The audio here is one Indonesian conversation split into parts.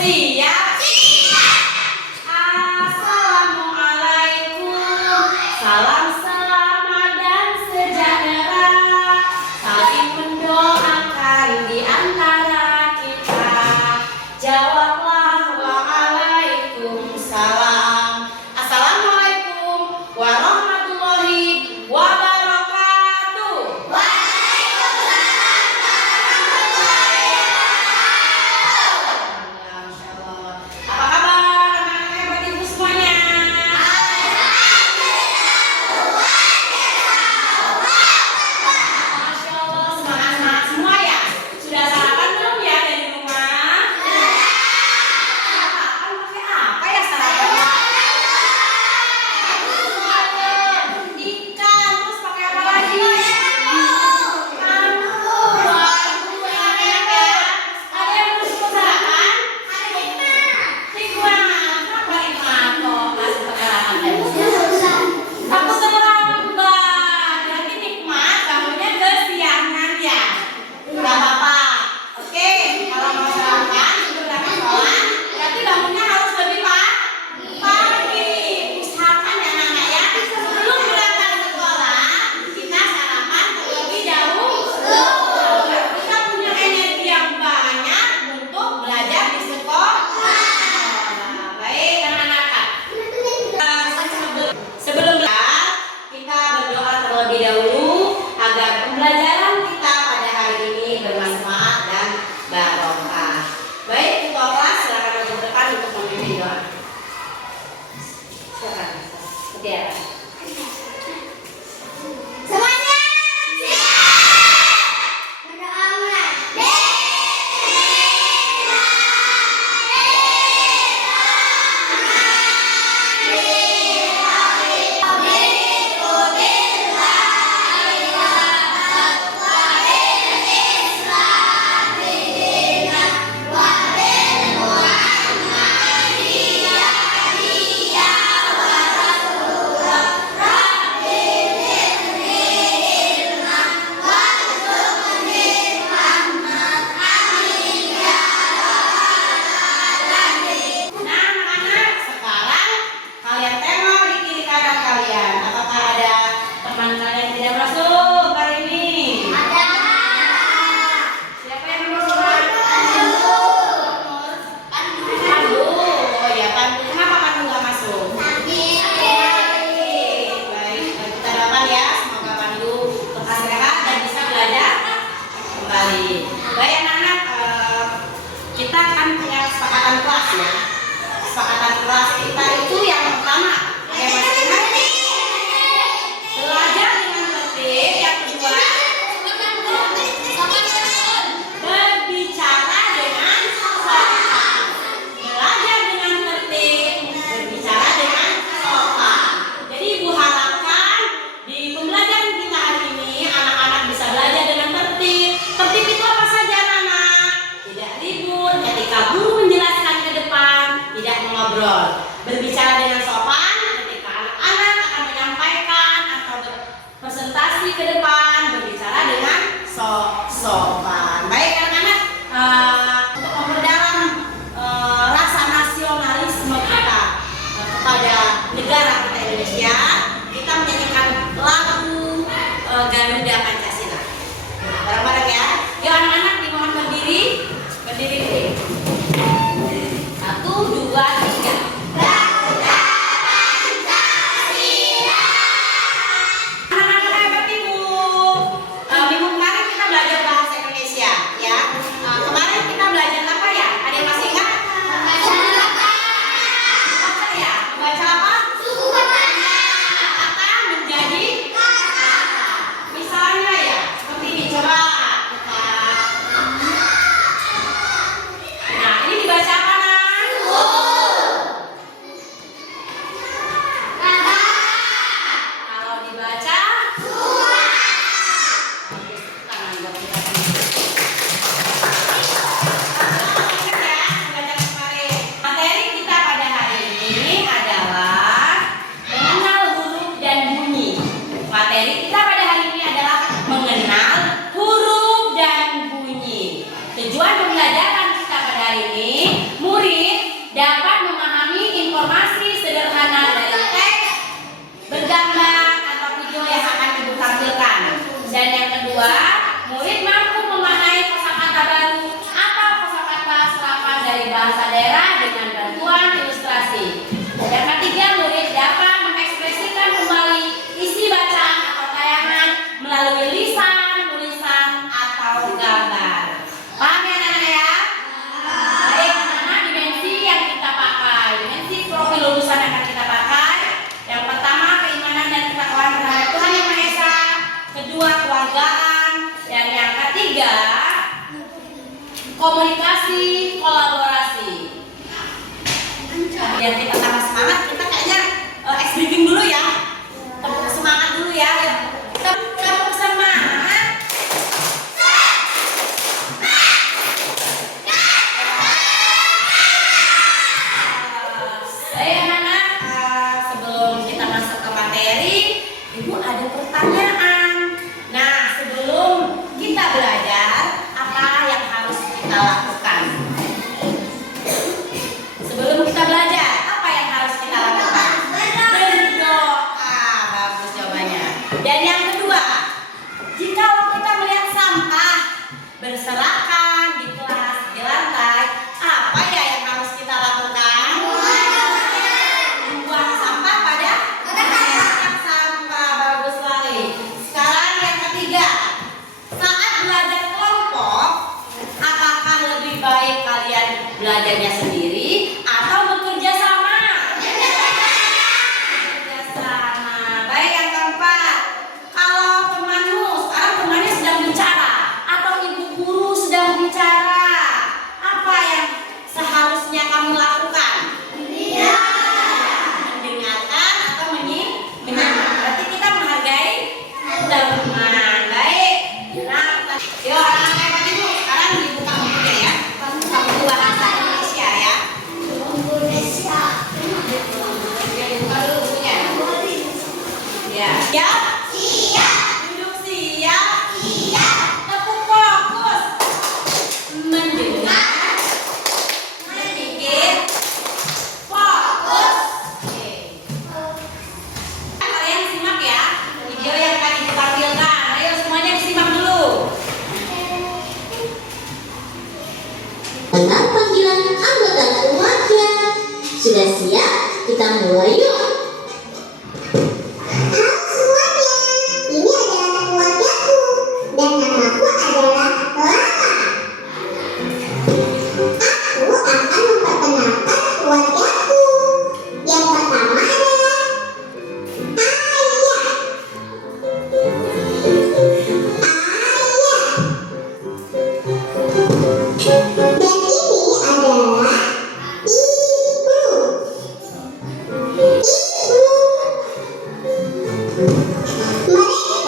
Siap? Assalamualaikum. Salam selamat dan sejahtera. Saling mendoakan di antara kita. Jawablah waalaikumsalam. Assalamualaikum warahmatullahi wabarakatuh. Baik anak-anak, kita akan punya kesepakatan kelas ya. Kesepakatan kelas kita itu yang pertama, masing-masing belajar dengan tertib. Yang kedua, berbicara dengan sopan. Belajar dengan tertib, berbicara dengan sopan. Jadi ibu harapkan di pembelajaran kita hari ini anak-anak bisa belajar dengan tertib. Tertib itu apa saja anak-anak? Tidak ribut ketika guru menjelaskan ke depan, tidak mengobrol. Berbicara dengan sopan ketika anak-anak akan menyampaikan atau berpresentasi ke depan, berbicara dengan sopan. Baik anak-anak, untuk memperdalam rasa nasionalisme kita kepada negara kita Indonesia, kita menyanyikan lagu Garuda Pancasila. Bareng-bareng ya. Yuk anak-anak dimohon berdiri. Berdiri. 1, 2, 3. Garuda Pancasila. Anak-anak hebat ibu. Minggu kemarin kita belajar bahasa Indonesia ya. Kemarin kita bahasa daerah dengan bantuan ilustrasi. Yang ketiga, murid dapat mengekspresikan kembali isi bacaan atau tayangan melalui lisan, tulisan, atau gambar. Paham ya anak-anak ya? Baik, anak-anak, dimensi yang kita pakai, dimensi profil lulusan yang akan kita pakai. Yang pertama, keimanan dan ketakwaan terhadap Tuhan Yang Maha Esa. Kedua, keluargaan. Dan yang ketiga, komunikasi, kolaborasi. Biar kita tambah semangat, kita kayaknya ice breaking dulu ya. Tepuk semangat dulu ya. Tepuk semangat. Baik anak-anak, sebelum kita masuk ke materi, Ibu ada pertanyaan. Nah, sebelum kita belajar, apa yang harus kita lakukan? Sebelum kita belajar, apa yang harus kita lakukan? Berdoa. Bagus jawabannya. Dan yang kedua, jika kita melihat sampah berserakan di kelas, di lantai, apa ya yang harus kita lakukan? Buang sampah pada tempat sampah. Bagus sekali. Sekarang yang ketiga, saat belajar kelompok, apakah lebih baik kalian belajarnya sendiri atau bekerja sama? Bekerja sama. Baik, yang keempat, kalau temanmu sekarang temannya sedang bicara atau ibu guru sedang bicara, apa yang seharusnya kamu lakukan? Mendengarkan atau menyimak. Berarti kita menghargai teman. Baik. Nah, yuk anak-anak hebat ibu, sekarang dibuka bukunya ya. Buka buku bahasa Indonesia ya. Ya, dibuka dulu bukunya. Ya. Siap? Duduk siap. Tepuk fokus. Mendengar. Berpikir. Fokus. Oke. Kalian simak ya video yang tadi ditampilkan. Ayo semuanya disimak dulu. Dengan panggilan anggota keluarga. Sudah siap? Kita mulai yuk. Halo semuanya, ini adalah keluargaku dan namaku adalah Lala. Aku akan memperkenalkan keluargaku. Yang pertama adalah Ayah. Dan ini adalah Ibu.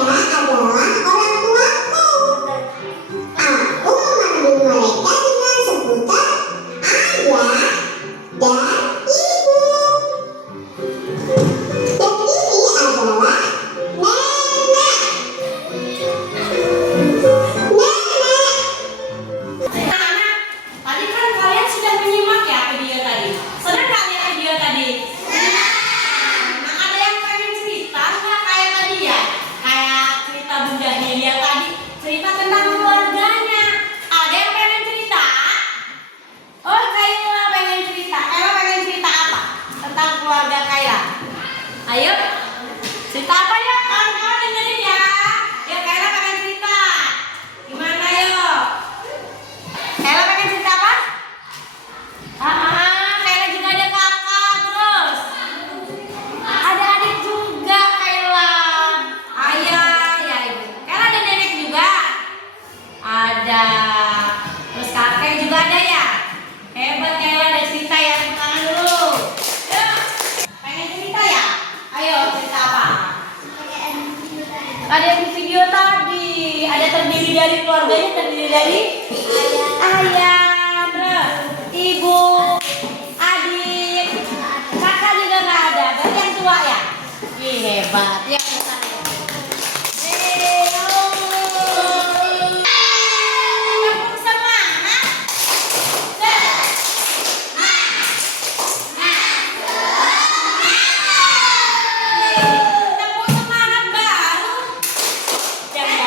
Mereka adalah orang tuaku. Aku memanggil mereka dengan sebutan ayah dan ibu. Dan ini adalah nenek. Anak-anak, tadi kan kalian sudah menyimak ya video tadi. Senang nggak lihat video tadi? Nah, ada yang pengen cerita nggak kayak tadi ya? Kayak cerita Bunda Hilya tadi, cerita tentang keluarganya. Ada yang pengen cerita? Oh, Kayla pengen cerita. Kayla pengen cerita apa? Tentang keluarga Kayla. Ayo, cerita apa ya? Kawan-kawan dengerin ya. Ya, Kayla pengen cerita. Gimana yuk? Kayla pengen cerita apa? Kayla juga ada kakak terus. Ada adik juga Kayla. Ayah, ya ibu. Kayla ada nenek juga. Ada. Terus kakek juga ada ya. Hebat Kayla, ada cerita ya. Tepuk tangan dulu. Yuk. Pengen cerita ya? Ayo cerita apa? Ada yang di video tadi. Ada terdiri dari keluarganya, terdiri dari ayah, terus ibu, adik, kakak juga nggak ada. Berarti yang tua ya? Ih, hebat ya. Tepuk semangat. Tepuk semangat baru. Jangan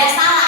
ada salah.